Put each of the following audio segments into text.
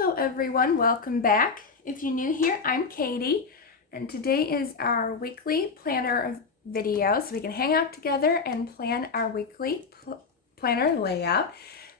Hello everyone, welcome back. If you're new here, I'm Katie, and today is our weekly planner video, so we can hang out together and plan our weekly planner layout.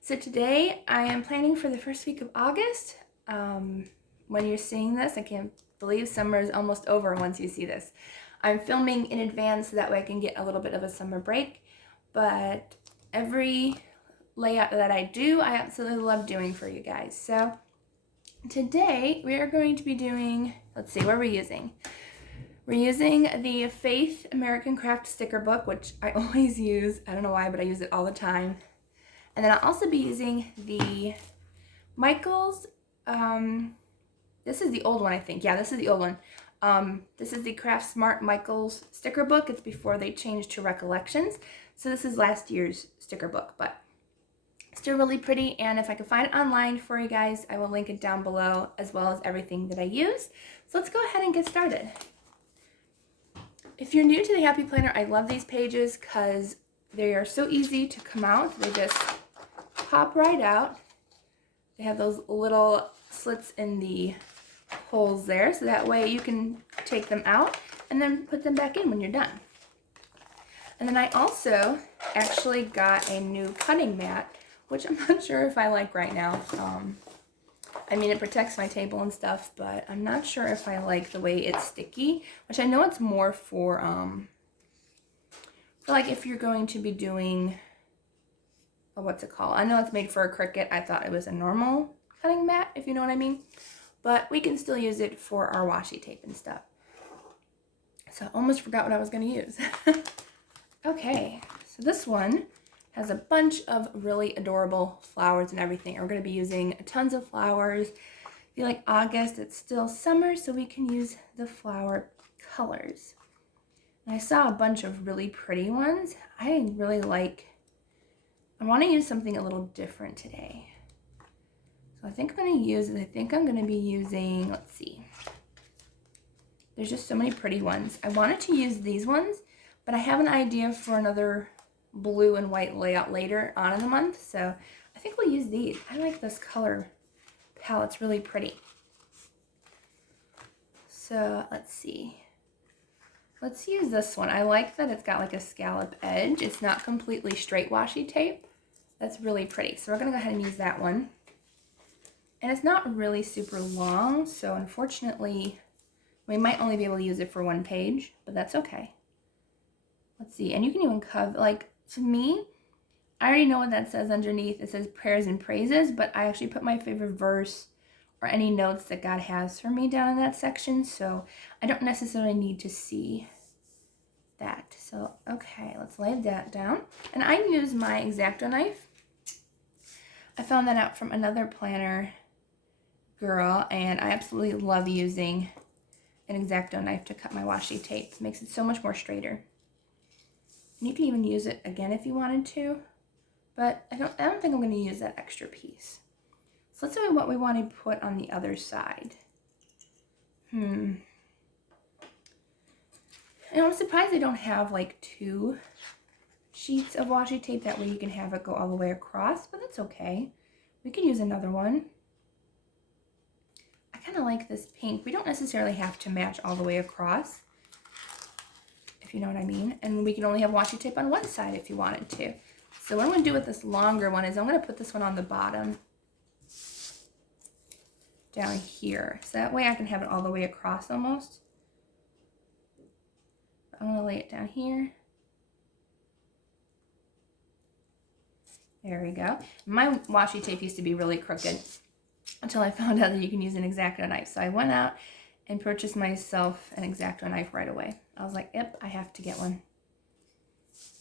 So today I am planning for the first week of August. When you're seeing this, I can't believe summer is almost over once you see this. I'm filming in advance so that way I can get a little bit of a summer break, but every layout that I do, I absolutely love doing for you guys. So today we are going to be doing, let's see, what are we using? We're using the Faith American Craft sticker book, which I always use. I don't know why, but I use it all the time. And then I'll also be using the Michaels, this is the old one, I think. Yeah, this is the old one. This is the Craftsmart Michaels sticker book. It's before they changed to Recollections. So this is last year's sticker book, but still really pretty, and if I can find it online for you guys, I will link it down below, as well as everything that I use. So let's go ahead and get started. If you're new to the Happy Planner, I love these pages because they are so easy to come out. They just pop right out. They have those little slits in the holes there, so that way you can take them out and then put them back in when you're done. And then I also actually got a new cutting mat, which I'm not sure if I like right now. I mean, it protects my table and stuff, but I'm not sure if I like the way it's sticky, which I know it's more for like if you're going to be doing, what's it called? I know it's made for a Cricut. I thought it was a normal cutting mat, if you know what I mean. But we can still use it for our washi tape and stuff. So I almost forgot what I was going to use. Okay, so this one has a bunch of really adorable flowers and everything. We're going to be using tons of flowers. If you like August, it's still summer, so we can use the flower colors. And I saw a bunch of really pretty ones. I want to use something a little different today. So I think I'm going to be using, let's see. There's just so many pretty ones. I wanted to use these ones, but I have an idea for another blue and white layout later on in the month, so I think we'll use these. I like this color palette, it's really pretty. So let's see. Let's use this one. I like that it's got like a scallop edge. It's not completely straight washi tape. That's really pretty. So we're gonna go ahead and use that one. And it's not really super long, so unfortunately, we might only be able to use it for one page, but that's okay. Let's see, and you can even cover, like, to me, I already know what that says underneath. It says prayers and praises, but I actually put my favorite verse or any notes that God has for me down in that section, so I don't necessarily need to see that. So, okay, let's lay that down. And I use my X-Acto knife. I found that out from another planner girl, and I absolutely love using an X-Acto knife to cut my washi tape. It makes it so much more straighter. You can even use it again if you wanted to, but I don't think I'm going to use that extra piece. So let's see what we want to put on the other side. And I'm surprised they don't have like 2 sheets of washi tape. That way you can have it go all the way across, but that's okay. We could use another one. I kind of like this pink. We don't necessarily have to match all the way across, if you know what I mean. And we can only have washi tape on one side if you wanted to. So what I'm going to do with this longer one is I'm going to put this one on the bottom down here. So that way I can have it all the way across almost. I'm going to lay it down here. There we go. My washi tape used to be really crooked until I found out that you can use an X-Acto knife. So I went out and purchased myself an X-Acto knife right away. I was like, yep, I have to get one.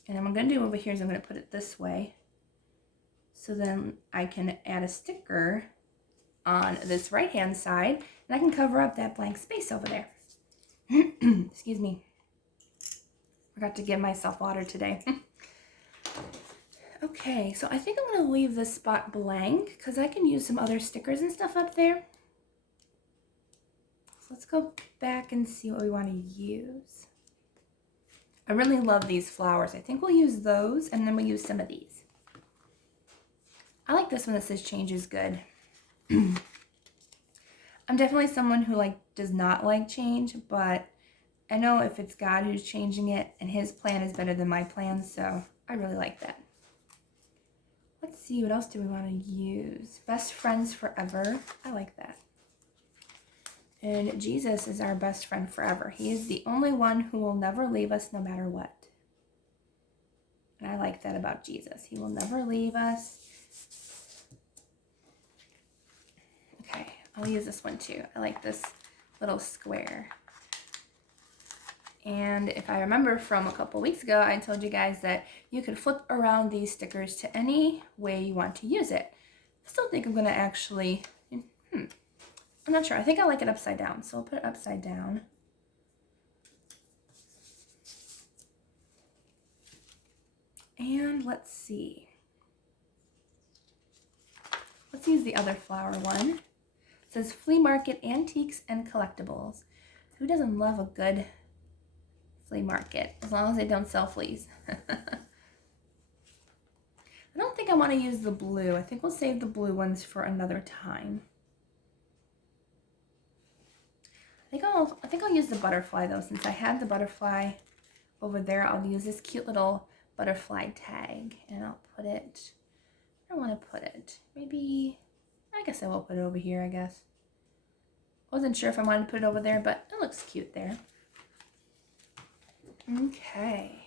And what I'm going to do over here is I'm going to put it this way. So then I can add a sticker on this right-hand side, and I can cover up that blank space over there. Excuse me. Forgot to give myself water today. Okay, so I think I'm going to leave this spot blank because I can use some other stickers and stuff up there. So let's go back and see what we want to use. I really love these flowers. I think we'll use those, and then we'll use some of these. I like this one that says change is good. I'm definitely someone who like does not like change, but I know if it's God who's changing it and his plan is better than my plan, so I really like that. Let's see, what else do we want to use? Best friends forever. I like that. And Jesus is our best friend forever. He is the only one who will never leave us no matter what. And I like that about Jesus. He will never leave us. Okay, I'll use this one too. I like this little square. And if I remember from a couple weeks ago, I told you guys that you could flip around these stickers to any way you want to use it. I still think I'm going to actually, I'm not sure. I think I like it upside down, so I'll put it upside down. And let's see. Let's use the other flower one. It says Flea Market, Antiques, and Collectibles. Who doesn't love a good flea market, as long as they don't sell fleas? I don't think I want to use the blue. I think we'll save the blue ones for another time. I think I'll use the butterfly though, since I had the butterfly over there. I'll use this cute little butterfly tag, and I'll put it, I don't want to put it, maybe, I guess I will put it over here, I guess. Wasn't sure if I wanted to put it over there, but it looks cute there. Okay.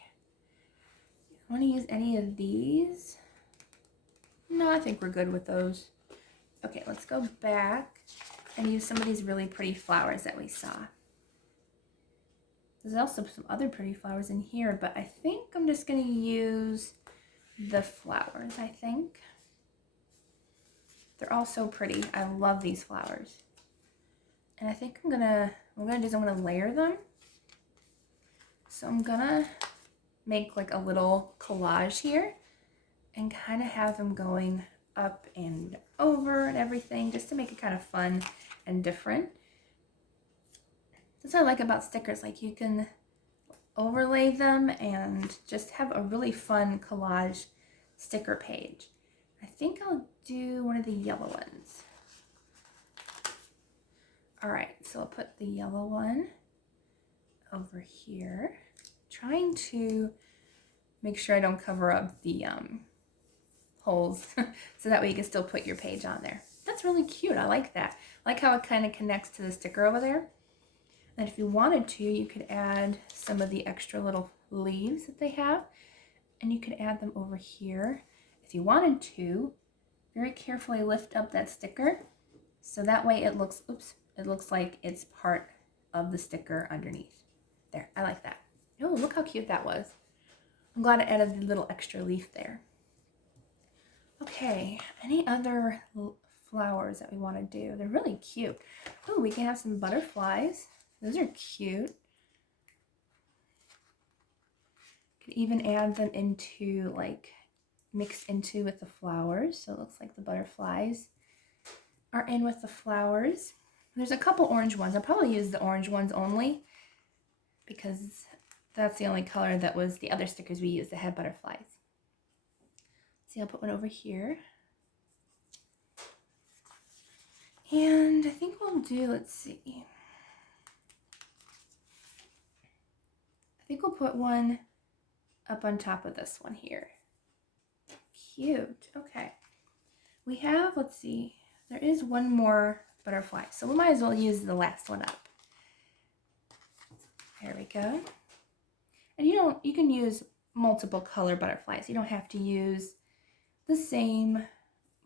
Want to use any of these? No, I think we're good with those. Okay, let's go back and use some of these really pretty flowers that we saw. There's also some other pretty flowers in here, but I think I'm just going to use the flowers, I think. They're all so pretty. I love these flowers. And I think what I'm going to layer them. So I'm going to make like a little collage here and kind of have them going up and over and everything, just to make it kind of fun and different. That's what I like about stickers. Like, you can overlay them and just have a really fun collage sticker page. I think I'll do one of the yellow ones. All right, so I'll put the yellow one over here, trying to make sure I don't cover up the holes so that way you can still put your page on there. That's really cute. I like that. I like how it kind of connects to the sticker over there. And if you wanted to, you could add some of the extra little leaves that they have, and you could add them over here. If you wanted to, very carefully lift up that sticker so that way it looks, it looks like it's part of the sticker underneath. There, I like that. Oh, look how cute that was. I'm glad I added the little extra leaf there. Okay, any other flowers that we want to do? They're really cute. Oh, we can have some butterflies. Those are cute. Could even add them into, like, mixed into with the flowers. So it looks like the butterflies are in with the flowers. There's a couple orange ones. I'll probably use the orange ones only because that's the only color that was the other stickers we used that had butterflies. See, I'll put one over here. And I think we'll do, let's see. I think we'll put one up on top of this one here. Cute. Okay. We have, let's see, there is one more butterfly, so we might as well use the last one up. There we go. And you can use multiple color butterflies. You don't have to use the same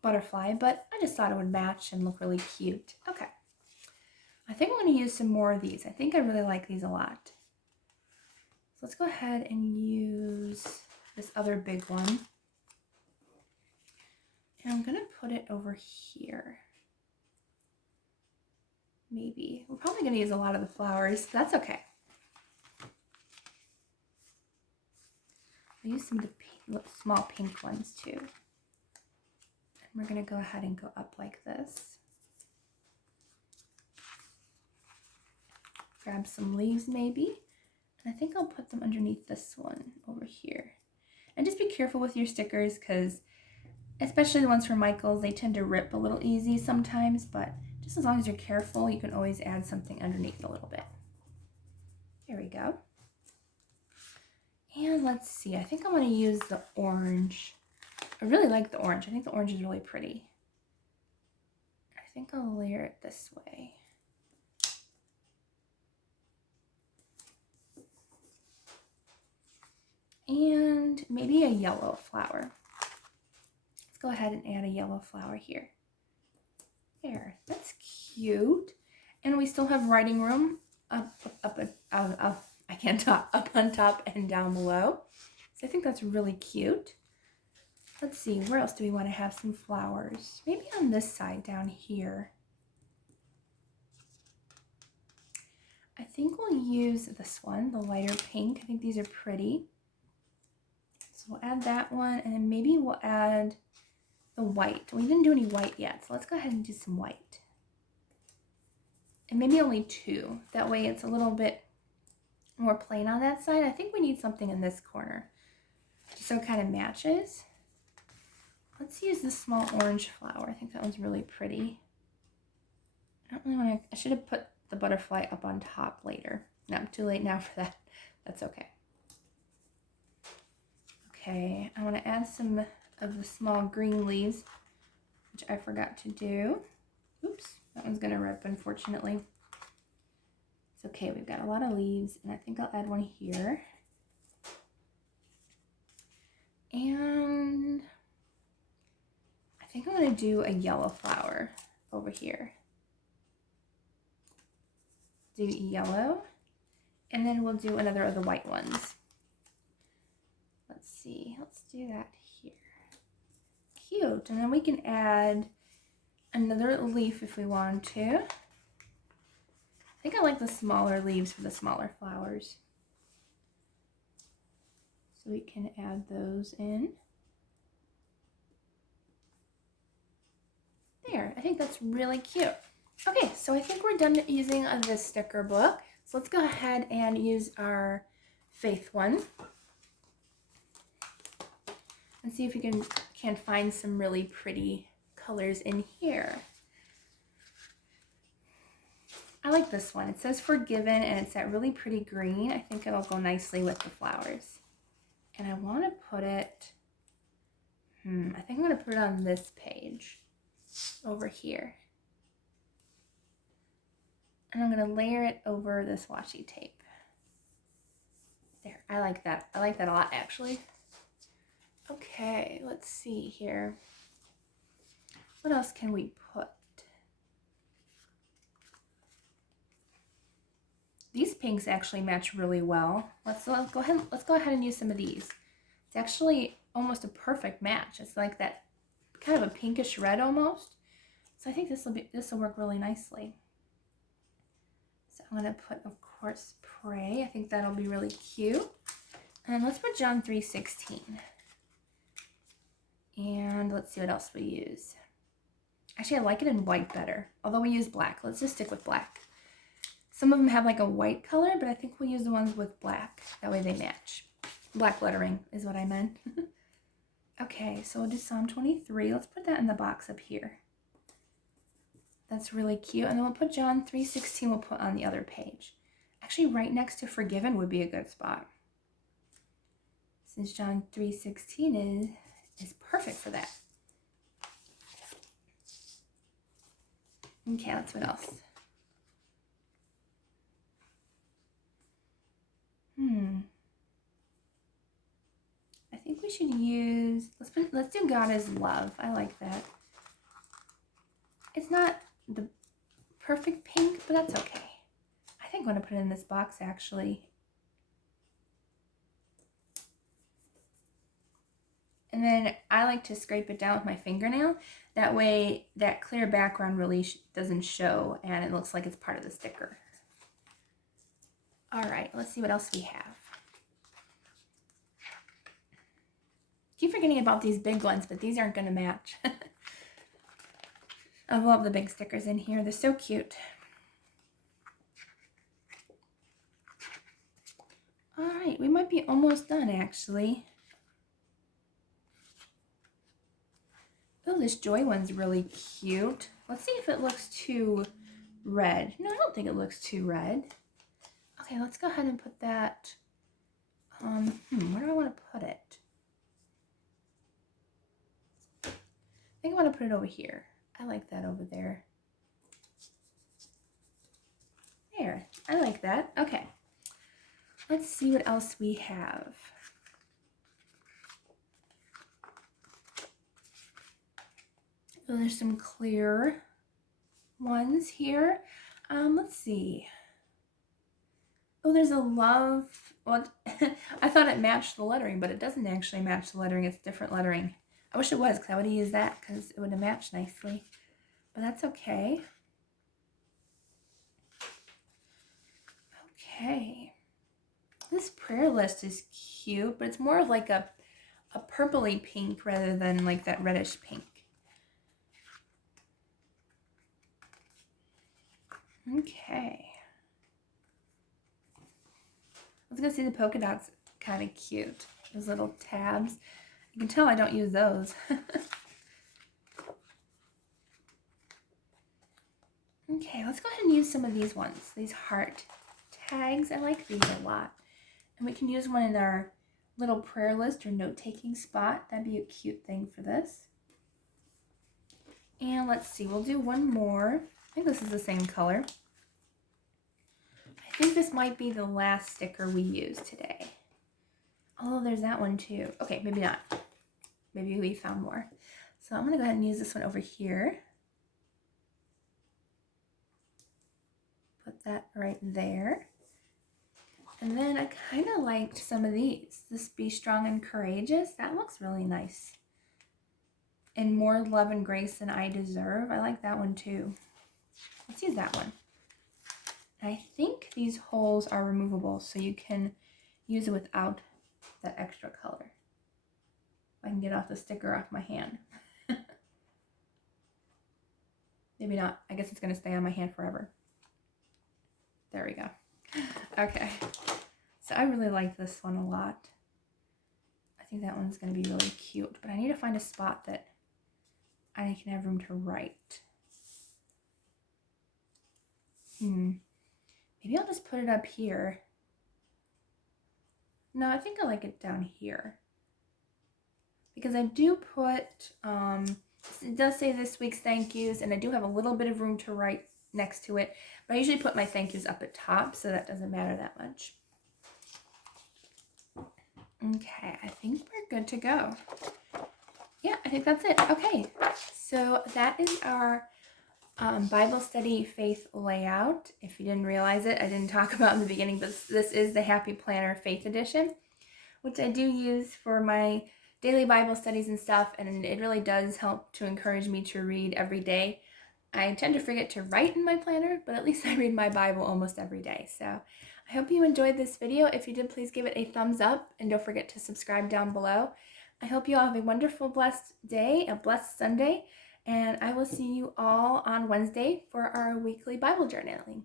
butterfly, but I just thought it would match and look really cute. Okay. I think I'm going to use some more of these. I think I really like these a lot. So let's go ahead and use this other big one. And I'm going to put it over here. Maybe. We're probably going to use a lot of the flowers. That's okay. I'll use some of the small pink ones too. And we're going to go ahead and go up like this. Grab some leaves maybe. And I think I'll put them underneath this one over here. And just be careful with your stickers because especially the ones for Michael's, they tend to rip a little easy sometimes, but Just as long as you're careful, you can always add something underneath a little bit. There we go. And let's see, I think I want to use the orange. I really like the orange. I think the orange is really pretty. I think I'll layer it this way. And maybe a yellow flower. Let's go ahead and add a yellow flower here. There, that's cute. And we still have writing room up I can't talk, up on top and down below. So I think that's really cute. Let's see, where else do we want to have some flowers? Maybe on this side down here. I think we'll use this one, the lighter pink. I think these are pretty. So we'll add that one, and then maybe we'll add the white. We didn't do any white yet, so let's go ahead and do some white. And maybe only 2. That way it's a little bit more plain on that side. I think we need something in this corner, just so it kind of matches. Let's use this small orange flower. I think that one's really pretty. I don't really want to, I should have put the butterfly up on top later. No, I'm too late now for that. That's okay. Okay, I want to add some of the small green leaves, which I forgot to do. Oops, that one's gonna rip, unfortunately. It's okay, we've got a lot of leaves, and I think I'll add one here. And I think I'm gonna do a yellow flower over here. Do yellow, and then we'll do another of the white ones. Let's see, let's do that here. Cute, and then we can add another leaf if we want to. I think I like the smaller leaves for the smaller flowers. So we can add those in. There, I think that's really cute. Okay, so I think we're done using this sticker book. So let's go ahead and use our Faith one. And see if we can find some really pretty colors in here. I like this one. It says Forgiven, and it's that really pretty green. I think it'll go nicely with the flowers. And I want to put it, I think I'm going to put it on this page over here. And I'm going to layer it over this washi tape. There, I like that. I like that a lot, actually. Okay, let's see here. What else can we put? These pinks actually match really well. Let's go ahead and use some of these. It's actually almost a perfect match. It's like that kind of a pinkish red almost. So I think this will work really nicely. So I'm gonna put, of course, Pray. I think that'll be really cute. And let's put John 3:16. And let's see what else we use. Actually, I like it in white better, although we use black. Let's just stick with black. Some of them have like a white color, but I think we'll use the ones with black. That way they match. Black lettering is what I meant. Okay, so we'll do Psalm 23. Let's put that in the box up here. That's really cute. And then we'll put John 3:16, we'll put on the other page. Actually, right next to Forgiven would be a good spot, since John 3:16 is perfect for that. Okay, let's what else? I think we should use, let's do God is Love. I like that. It's not the perfect pink, but that's okay. I think I'm going to put it in this box, actually. And then I like to scrape it down with my fingernail. That way that clear background really doesn't show and it looks like it's part of the sticker. All right, let's see what else we have. Keep forgetting about these big ones, but these aren't going to match. I love the big stickers in here. They're so cute. All right, we might be almost done, actually. Oh, this Joy one's really cute. Let's see if it looks too red. No, I don't think it looks too red. Okay, let's go ahead and put that, where do I want to put it? I think I want to put it over here. I like that over there. There, I like that. Okay, let's see what else we have. So there's some clear ones here. Let's see. Oh, there's a love. Well, I thought it matched the lettering, but it doesn't actually match the lettering. It's different lettering. I wish it was, because I would have used that because it would have matched nicely. But that's okay. Okay. This prayer list is cute, but it's more of like a purpley pink rather than like that reddish pink. Okay. Let's go see the polka dots. Kind of cute. Those little tabs. You can tell I don't use those. Okay, let's go ahead and use some of these ones. These heart tags. I like these a lot. And we can use one in our little prayer list or note-taking spot. That'd be a cute thing for this. And let's see, we'll do one more. I think this is the same color. I think this might be the last sticker we use today. Oh, there's that one too. Okay, maybe not. Maybe we found more. So I'm going to go ahead and use this one over here. Put that right there. And then I kind of liked some of these. This Be Strong and Courageous. That looks really nice. And More Love and Grace Than I Deserve. I like that one too. Let's use that one. I think these holes are removable, so you can use it without that extra color. I can get off the sticker off my hand. Maybe not. I guess it's going to stay on my hand forever. There we go. Okay. So I really like this one a lot. I think that one's going to be really cute, but I need to find a spot that I can have room to write. Maybe I'll just put it up here. No, I think I like it down here. Because I do put, it does say this week's thank yous, and I do have a little bit of room to write next to it. But I usually put my thank yous up at top, so that doesn't matter that much. Okay, I think we're good to go. Yeah, I think that's it. Okay, so that is our Bible study faith layout. If you didn't realize it, I didn't talk about in the beginning, but this is the Happy Planner Faith Edition, which I do use for my daily Bible studies and stuff, and it really does help to encourage me to read every day. I tend to forget to write in my planner, but at least I read my Bible almost every day. So I hope you enjoyed this video. If you did, please give it a thumbs up, and don't forget to subscribe down below. I hope you all have a wonderful, blessed day, a blessed Sunday, and I will see you all on Wednesday for our weekly Bible journaling.